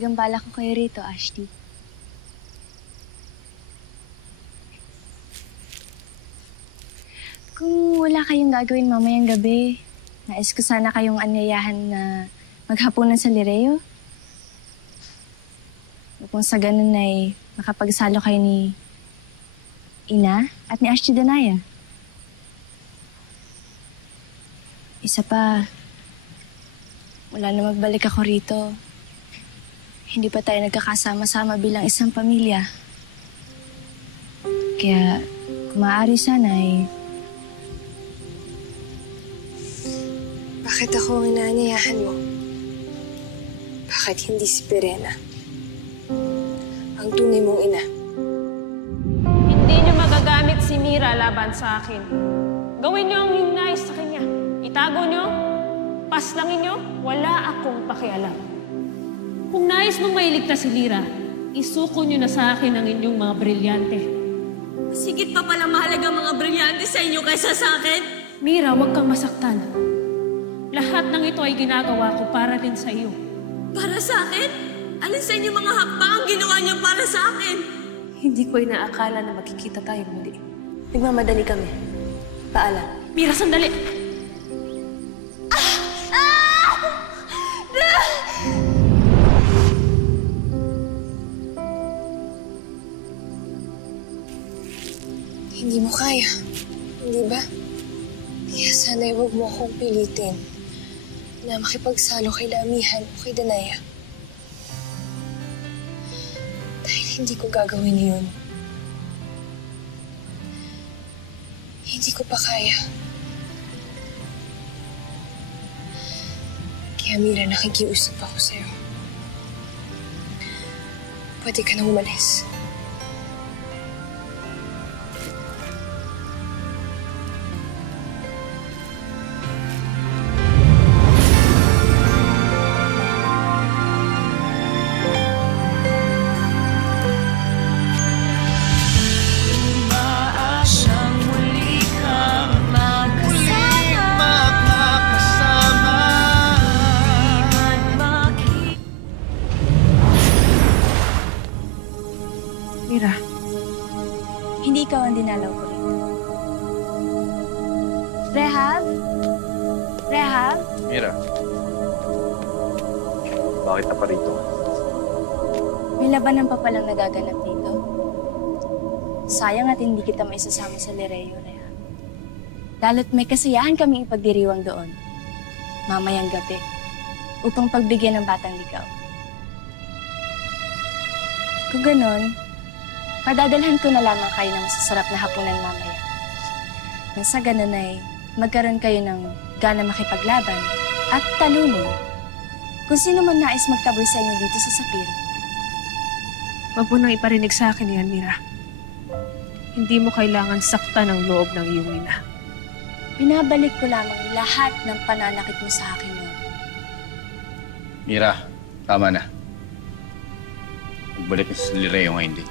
Nagambala ko kayo rito, Ashley. Kung wala kayong gagawin mamayang gabi, nais ko sana kayong anyayahan na maghapunan sa Lireo. Kung sa ganun ay makapagsalo kayo ni Ina at ni Ashley Danaya. Isa pa, wala na magbalik ako rito. Hindi pa tayo nagkakasama-sama bilang isang pamilya. Kaya, kung maaari sana ay... Bakit ako ang inaanyayahan mo? Bakit hindi si Perena? Ang tunay mong ina. Hindi niyo magagamit si Mira laban sa akin. Gawin niyo ang nais sa kanya. Itago niyo, paslangin niyo, wala akong pakialam. Kung nais mong mailigtas si Lira, isuko niyo na sa akin ang inyong mga brilyante. Sigit pa pala mahalaga mga brilyante sa inyo kaysa sa akin? Mira, huwag kang masaktan. Lahat ng ito ay ginagawa ko para din sa iyo. Para sa akin? Alin sa inyo mga hakbang ang ginawa niyo para sa akin? Hindi ko inaakala na makikita tayo muli. Nagmamadali kami. Paalam. Mira, sandali! Hindi mo kaya. Hindi ba? Kaya sana'y huwag mo akong pilitin na makipagsalo kay Damihan o kay Danaya. Dahil hindi ko gagawin yun. Hindi ko pa kaya. Kaya Mira, nakikiusap ako sa'yo. Pwede ka nang umalis. Mira, hindi ikaw ang dinalaw ko rito. Rehab? Rehab? Mira, bakit na pa rito? May labanan pa palang nagaganap dito. Sayang at hindi kita maisasama sa Lireo, Rehab. Lalo't may kasiyahan kaming ipagdiriwang doon. Mamayang gabi. Upang pagbigyan ng batang ligaw. Kung ganon, padadalhan ko na lamang kayo ng masasarap na hapunan mamaya. Nang sa ganun ay magkaroon kayo ng gana makipaglaban at talunin kung sino man nais magtaboy sa inyo dito sa Sapiro. Huwag mo nang iparinig sa akin yan, Mira. Hindi mo kailangan saktan ang loob ng iyong ina. Binabalik ko lamang lahat ng pananakit mo sa akin noon. Mira, tama na. Magbalik na sa Lireo ngayon din.